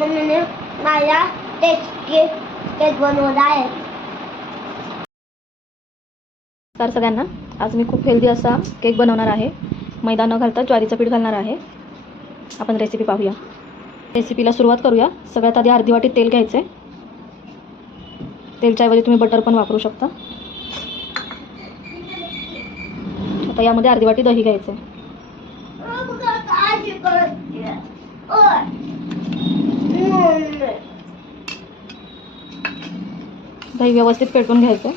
मम्मीने मला केक बनवला आहे. नमस्कार सगळ्यांना. आज मी खूप हेल्दी असा केक बनवणार आहे. मैदा न घालता ज्वारीचं पीठ घालणार आहे. आपण रेसिपी पाहूया. रेसिपीला सुरुवात करूया. सगळ्यात आधी अर्धी वाटी तेल घ्यायचं आहे. तेलच्या ऐवजी तुम्ही बटर पण वापरू शकता. आता यामध्ये अर्धी वाटी दही घ्यायचं आहे. दही व्यवस्थित फेटून घ्यायचं.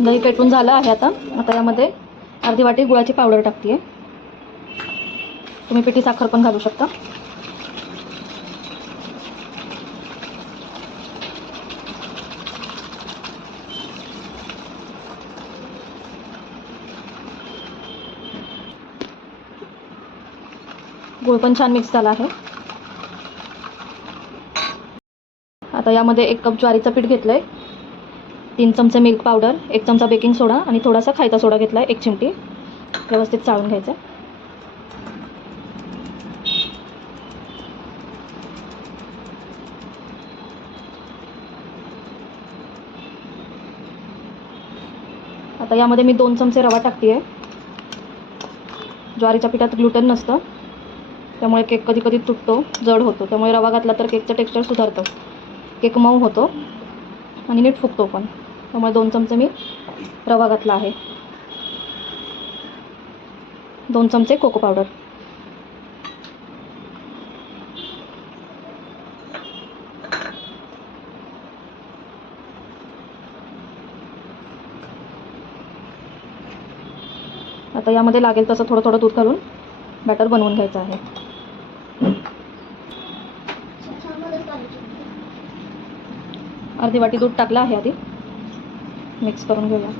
दही पेटून झालं आहे. आता यामध्ये अर्धी वाटी गुळाची पावडर टाकते. तुम्ही पिठी साखर पण घालू शकता. गुळ पण छान मिक्स झाला आहे. आता यामध्ये 1 कप ज्वारीचं पीठ घेतलं आहे. 3 चमचे मिल्क पावडर, 1 चमचा बेकिंग सोडा आणि थोडासा खायचा सोडा घेतला आहे, 1 चिमटी. व्यवस्थित चाळून घ्यायचं. आता यामध्ये मी 2 चमचे रवा टाकते आहे. ज्वारीच्या पिठात ग्लुटेन नसतं, त्यामुळे केक कधी कधी तुटतो, जड होतो. त्यामुळे रवा घातला तर केकचं टेक्स्चर सुधारतं, केक मऊ होतो आणि नीट फुगतो पण. त्यामुळे 2 चमचे मी रवा घातला आहे. 2 चमचे कोको पावडर. आता यामध्ये लागेल तसं थोडं थोडं दूध घालून बॅटर बनवून घ्यायचं आहे. अर्धी वाटी दूध टाकलं आहे. आधी मिक्स करून घेऊया.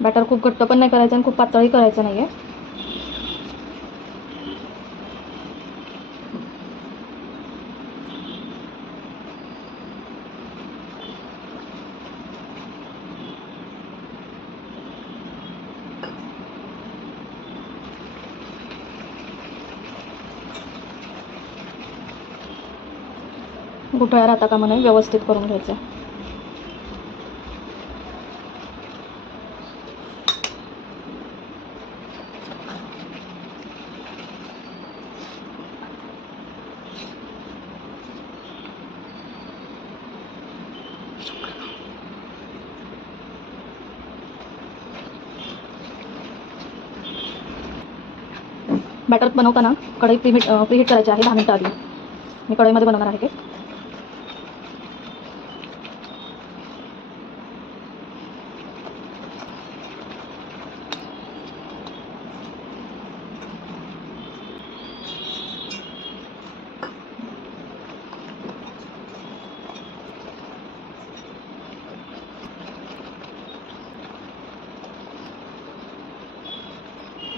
बॅटर खूप घट्ट पण नाही करायचं आणि खूप पातळही करायचं नाही आहे. गुठळ्या राहता कामा नये, व्यवस्थित करून घ्यायचं. बॅटर बनवताना कढई प्रीहीट करायची आहे 10 मिनिटं आधी. मी कढईमध्ये बनवणार आहे केक.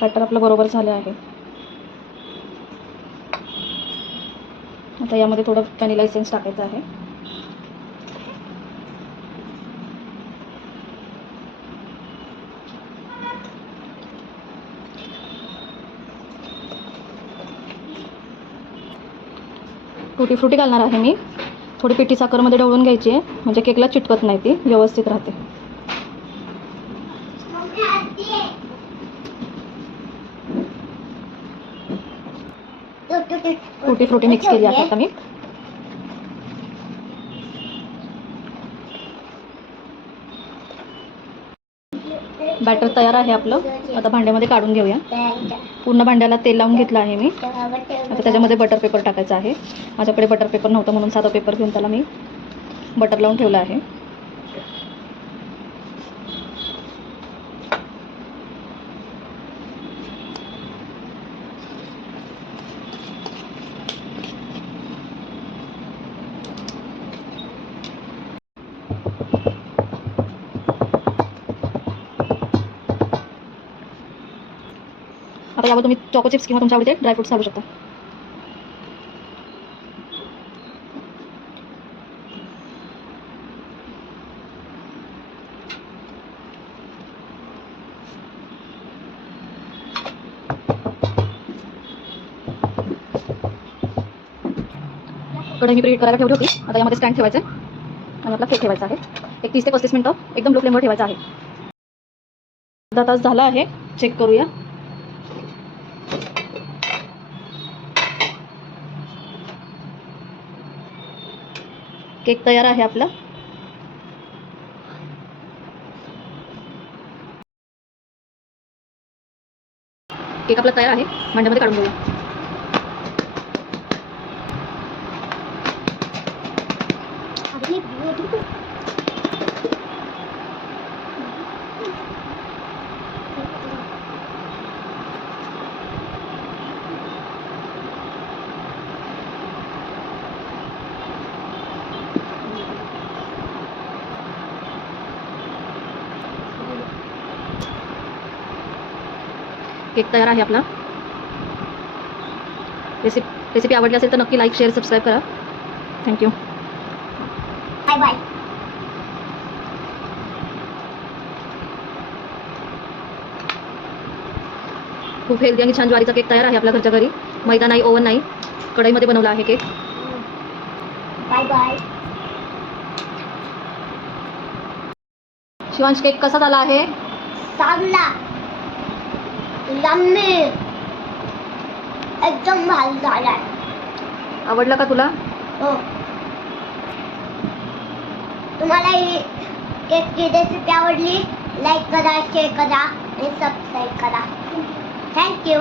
बॅटर आपलं बरोबर झालं आहे. आता यामध्ये थोडं व्हॅनिला एसेन्स टाकायचं आहे. टुटी फ्रुटी घालणार आहे मी. थोडी पिठी साखरमध्ये ढवळून घ्यायची आहे, म्हणजे केकला चिटकत नाही, ती व्यवस्थित राहते. टुटी फ्रुटी मिक्स केली आहे आता मी. बॅटर तयार आहे आपलं. आता भांड्यामध्ये काढून घेऊया. पूर्ण भांड्याला तेल लावून घेतलं आहे मी. आता त्याच्यामध्ये बटर पेपर टाकायचं आहे. माझ्याकडे बटर पेपर नव्हतं म्हणून साधा पेपर घेऊन त्याला मी बटर लावून ठेवलं आहे. आता यावर तुम्ही चॉको चिप्स किंवा तुमच्या आवडीचे ड्रायफ्रुट्स घालू शकता. कढई मी प्रीहीट करायला ठेवली होती. आता यामध्ये स्टँड ठेवायचं आहे आणि आपला केक ठेवायचा आहे. एक 30 ते 35 मिनिटं एकदम लो फ्लेमवर ठेवायचं आहे. अर्धा तास झाला आहे, चेक करूया. केक तयार आहे आपला. केक आपला तयार आहे, भांड्यामध्ये काढून घेऊया. केक तयार आहे आपला. रेसिपी आवडली असेल तर नक्की लाईक, शेअर, सबस्क्राईब करा. थँक्यू. Bye bye. खूप हेल्दी आणि छान ज्वारीचा केक तयार आहे आपल्या घरच्या घरी. मैदा नाही, ओव्हन नाही, कढईमध्ये बनवला आहे cake. Bye bye. Shivansh, cake कसा झाला आहे? चांगला, यम्मी, एकदम भारी झालाय. आवडला का तुला? हो. तुम्हाला ही केकची रेसिपी आवडली? लाईक करा, शेअर करा आणि सबस्क्राईब करा. थँक्यू.